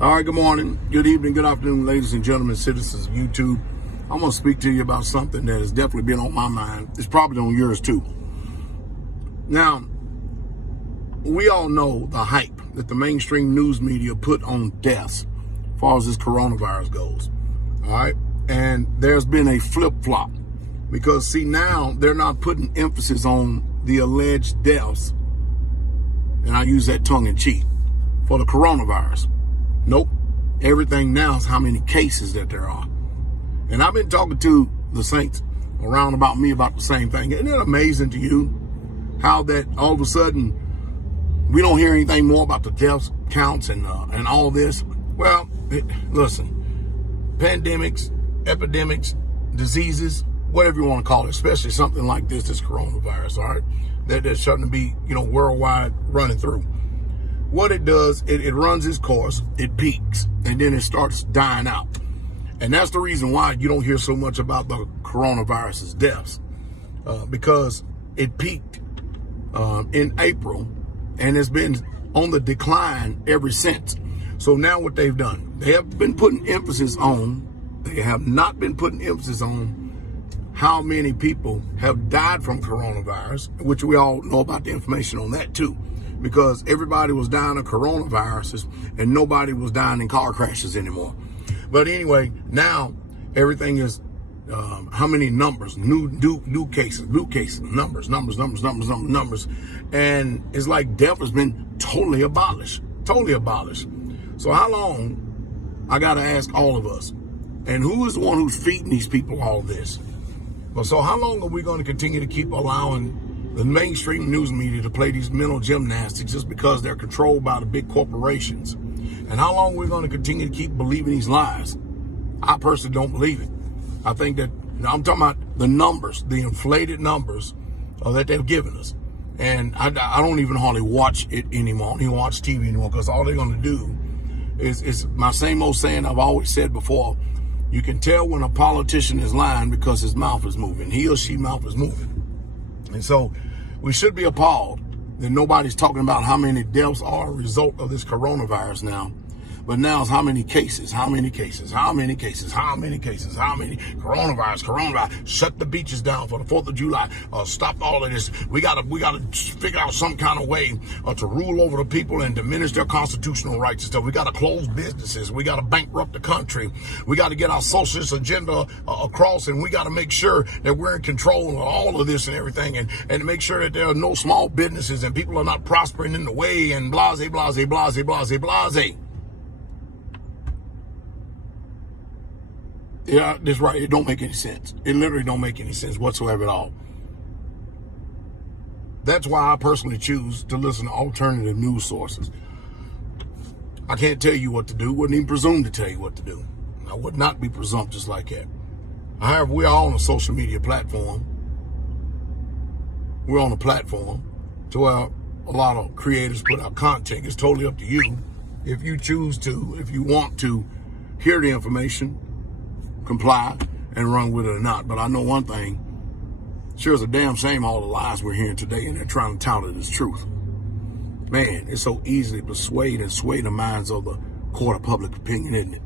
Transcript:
All right, good morning, good evening, good afternoon, ladies and gentlemen, citizens of YouTube. I'm going to speak to you about something that has definitely been on my mind. It's probably on yours too. Now, we all know the hype that the mainstream news media put on deaths as far as this coronavirus goes. All right. And there's been a flip-flop because, see, now they're not putting emphasis on the alleged deaths, and I use that tongue in cheek, for the coronavirus. Nope. Everything now is how many cases that there are. And I've been talking to the saints around about me about the same thing. Isn't it amazing to you how that all of a sudden we don't hear anything more about the deaths counts and all this? Well, listen, pandemics, epidemics, diseases, whatever you want to call it, especially something like this coronavirus, all right, that's starting to be, worldwide running through. What it does, it runs its course, it peaks, and then it starts dying out. And that's the reason why you don't hear so much about the coronavirus's deaths, because it peaked in April, and it's been on the decline ever since. So now what they've done, they have been putting emphasis on, they have not been putting emphasis on how many people have died from coronavirus, which we all know about the information on that too, because everybody was dying of coronaviruses and nobody was dying in car crashes anymore. But anyway, now everything is how many numbers, new cases, numbers. And it's like death has been totally abolished. So how long, I got to ask all of us, and who is the one who's feeding these people all this? Well, so how long are we going to continue to keep allowing the mainstream news media to play these mental gymnastics just because they're controlled by the big corporations? And how long are we going to continue to keep believing these lies? I personally don't believe it. I think that, I'm talking about the numbers, the inflated numbers that they've given us. And I don't even hardly watch it anymore. I don't even watch TV anymore, because all they're going to do is my same old saying I've always said before. You can tell when a politician is lying because his mouth is moving. He or she mouth is moving. And so we should be appalled that nobody's talking about how many deaths are a result of this coronavirus now. But now it's how many cases. Coronavirus. Shut the beaches down for the 4th of July. Stop all of this. We gotta figure out some kind of way to rule over the people and diminish their constitutional rights and stuff. We gotta close businesses. We gotta bankrupt the country. We gotta get our socialist agenda across, and we gotta make sure that we're in control of all of this and everything, and make sure that there are no small businesses and people are not prospering in the way, and blase. Yeah, that's right. It don't make any sense. It literally don't make any sense whatsoever at all. That's why I personally choose to listen to alternative news sources. I can't tell you what to do. Wouldn't even presume to tell you what to do. I would not be presumptuous like that. However, we are on a social media platform. We're on a platform to where a lot of creators put out content. It's totally up to you. If you choose to, if you want to hear the information, comply and run with it or not. But I know one thing, sure is a damn shame all the lies we're hearing today, and they're trying to tout it as truth. Man, it's so easy to persuade and sway the minds of the court of public opinion, isn't it?